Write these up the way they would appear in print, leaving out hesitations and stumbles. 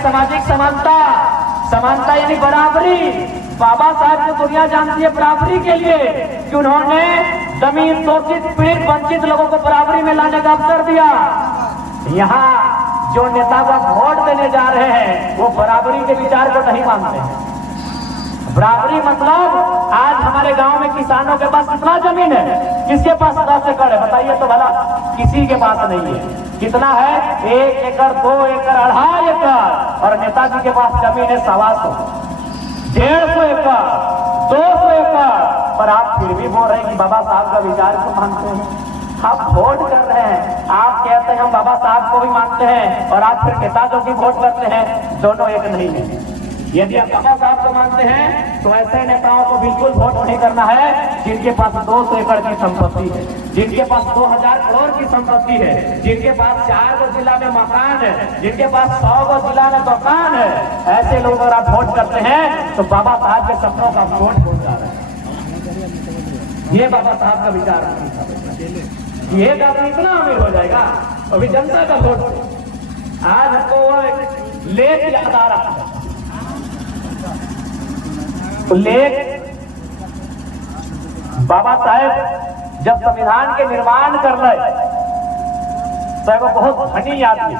सामाजिक समानता, समानता यानी बराबरी। बाबा साहब की दुनिया जानती है बराबरी के लिए कि उन्होंने जमीन शोषित पीड़ित वंचित लोगों को बराबरी में लाने का अवसर दिया। यहाँ जो नेता को वोट देने जा रहे हैं वो बराबरी के विचार को नहीं मानते हैं। बराबरी मतलब आज हमारे गांव में किसानों के पास कितना जमीन है? किसके पास 10 एकड़ है? बताइए तो भला। किसी के पास नहीं है। कितना है? 1 एकड़, 2 एकड़, 2.5 एकड़। और नेताजी के पास जमीन है 125, 150 एकड़, 200 एकड़। पर आप फिर भी बोल रहे हैं कि बाबा साहब का विचार को मानते हैं। आप वोट कर रहे हैं, आप कहते हैं हम बाबा साहब को भी मानते हैं, और आप फिर नेताओं की वोट करते हैं। दोनों एक नहीं है। यदि आप बाबा साहब को मानते हैं तो ऐसे नेताओं को बिल्कुल वोट नहीं करना है जिनके पास 200 एकड़ की संपत्ति है, जिनके पास 2000 करोड़ की संपत्ति है, जिनके पास 4 गो जिला में मकान है, जिनके पास 100 गो जिला में दुकान है। ऐसे लोग अगर आप वोट करते हैं तो बाबा साहब के सपनों का वोट हो जा रहा है। ये बाबा साहब का विचार नहीं था। ये आदमी इतना अमीर हो जाएगा, अभी जनता का वोट। आज हमको लेख याद आ रहा है। लेख बाबा साहेब जब संविधान के निर्माण कर रहे तो वो बहुत धनी आदमी,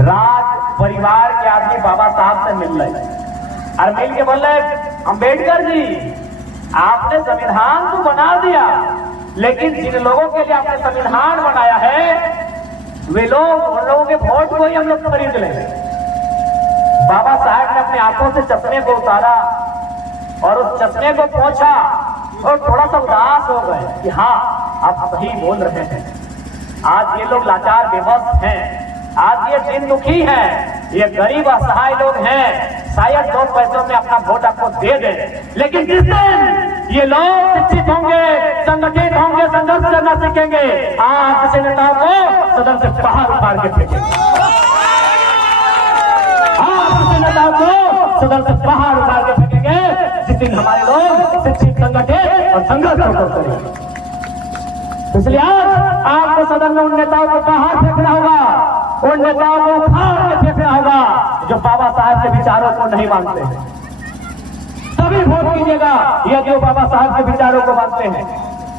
राज परिवार के आदमी बाबा साहब से मिल रहे और मिल के बोल रहे, अम्बेडकर जी आपने संविधान तो बना दिया, लेकिन जिन लोगों के लिए आपने संविधान बनाया है वे लोग, उन लोगों के वोट को ही हम लोग खरीद लेंगे। बाबा साहब ने अपनी आंखों से चश्मे को उतारा और उस चश्मे को पोंछा और थोड़ा सा उदास हो गए कि हाँ आप सही बोल रहे हैं। आज ये लोग लाचार बेबस हैं, आज ये दिन दुखी हैं, ये गरीब असहाय लोग हैं। शायद 2 पैसों में अपना वोट आपको दे दें, लेकिन जिस दिन ये लोग शिक्षित होंगे, संगठित होंगे, संघर्ष करना सीखेंगे, आज किसी नेताओं को सदन से बाहर उतार के फेंकेंगे। आज किसी नेताओं को सदन से बाहर उतार के फेंकेंगे जिस दिन हमारे लोग शिक्षित, संगठित और संघर्ष करेंगे। इसलिए आज आपको सदन में उन नेताओं को बाहर फेंकना होगा, उन नेताओं को उखाड़ के फेंकना होगा जो बाबा साहब के विचारों को नहीं मानते हैं। तभी वोट कीजिएगा यदि वो बाबा साहब के विचारों को मानते हैं।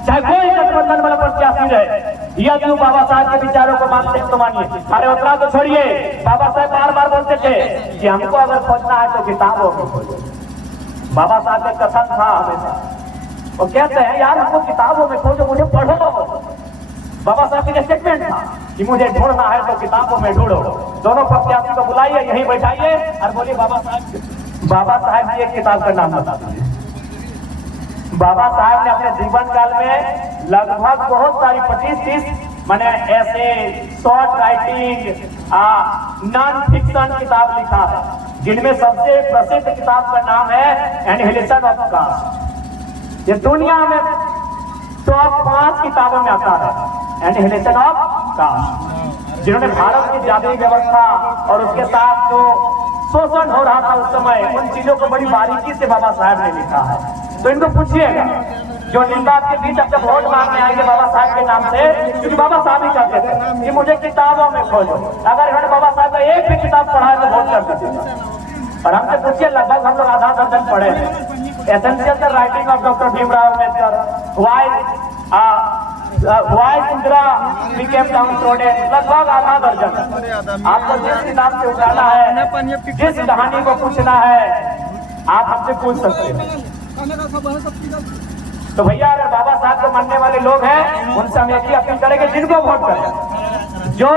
चाहे कोई गठबंधन वाला प्रत्याशी रहे, यदि वो बाबा साहब के विचारों को मानते हैं तो मानिए। अरे उतना तो छोड़िए, बाबा साहब बार बार बोलते थे कि हमको अगर खोजना है तो किताबों में खोजो। बाबा साहब का कथन था हमेशा, वो कहते हैं यार हमको किताबों में खोजो, मुझे पढ़ो। बाबा साहब का स्टेटमेंट था कि मुझे ढूंढना है तो किताबों में ढूंढो। दोनों प्रत्याशी को बुलाइए, यहीं बैठाइए और बोलिए बाबा साहब की एक किताब का नाम बता दीजिए। बाबा साहब ने अपने जीवन काल में लगभग बहुत सारी 25-30 माने ऐसे शॉर्ट राइटिंग, नॉन फिक्शन किताब लिखा है, जिनमें सबसे प्रसिद्ध किताब का नाम है एनिहिलेशन ऑफ कास्ट। ये दुनिया में टॉप 5 किताबों में आता है एनिहिलेशन ऑफ कास्ट, जिन्होंने भारत की जाति व्यवस्था और उसके साथ जो शोषण हो रहा था उस समय, उन चीजों को बड़ी बारीकी से बाबा साहब ने लिखा है। तो इनको पूछिएगा जो निंदा के बीच अपने वोट मांगने आएंगे बाबा साहब के नाम से, क्योंकि बाबा साहब ही कहते थे कि मुझे किताबों में खोजो। अगर इन्होंने बाबा साहब का एक भी किताब पढ़ा है तो वोट कर दीजिएगा। और हमसे पूछिए, लगभग हम लोग आधा दर्जन पढ़े हैं। Essential the writing of doctor Bhimrao Ambedkar, why Indira became downtrodden, लगभग आधा दर्जन। आपको जिस किताब से उठाना है, जिस कहानी को पूछना है, आप हमसे पूछ सकते हैं। तो भैया अगर बाबा साहब को मानने वाले लोग हैं, उनसे हम एक ही अपील करेंगे, जिनको वोट करें, जो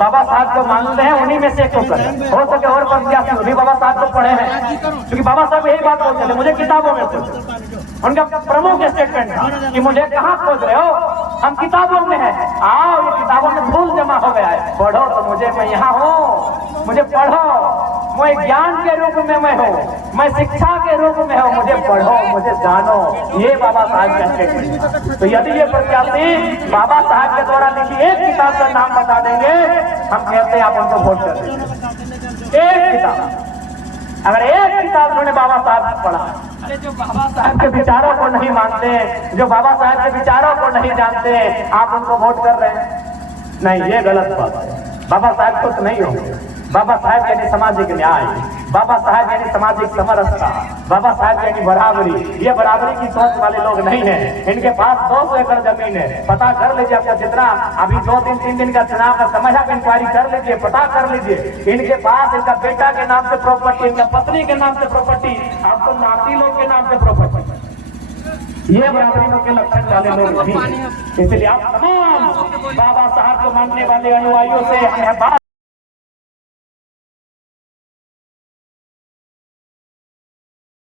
बाबा साहब को मानते हैं उन्हीं में से एक को करें। हो सके और प्रत्याशी भी बाबा साहब को पढ़े हैं, क्योंकि बाबा साहब यही बात बोलते थे, मुझे किताबों में खोजो। उनका प्रमुख स्टेटमेंट था कि मुझे कहाँ खोज रहे हो, हम किताबों में हैं। आओ, ये किताबों में धूल जमा हो गया है, पढ़ो तो मुझे, मैं यहाँ हूँ, मुझे पढ़ो, मैं ज्ञान के रूप में मैं हूँ, मैं शिक्षा के रूप में हूँ, मुझे पढ़ो, मुझे जानो। ये बाबा साहब का स्टेटमेंट। तो यदि ये प्रत्याशी बाबा साहब के द्वारा लिखी एक किताब का नाम बता देंगे, हम कहते हैं आप उनको वोट कर देंगे। एक किताब, अगर एक किताब उन्होंने बाबा साहब पढ़ा, जो बाबा साहब के विचारों को नहीं मानते, जो बाबा साहब के विचारों को नहीं जानते, आप उनको वोट कर रहे हैं, नहीं, ये गलत बात है। बाबा साहब खुश नहीं होंगे, बाबा साहेब यानी सामाजिक न्याय, बाबा साहेब यानी सामाजिक समरसता, बाबा साहेब यानी बराबरी। ये बराबरी की सोच वाले लोग नहीं है। इनके पास 200 एकड़ जमीन है। पता कर लीजिए आपका जितना अभी 2-3 दिन का चुनाव का समय है, इंक्वायरी कर लीजिए, पता कर लीजिए। इनके पास इनका बेटा के नाम से प्रॉपर्टी, इनका पत्नी के नाम से प्रॉपर्टी, आपको नाती लोग के नाम से प्रॉपर्टी। ये बराबरी के लक्षण वाले लोग नहीं। इसलिए आप तमाम बाबा साहब को मानने वाले अनुयायियों से हमें बात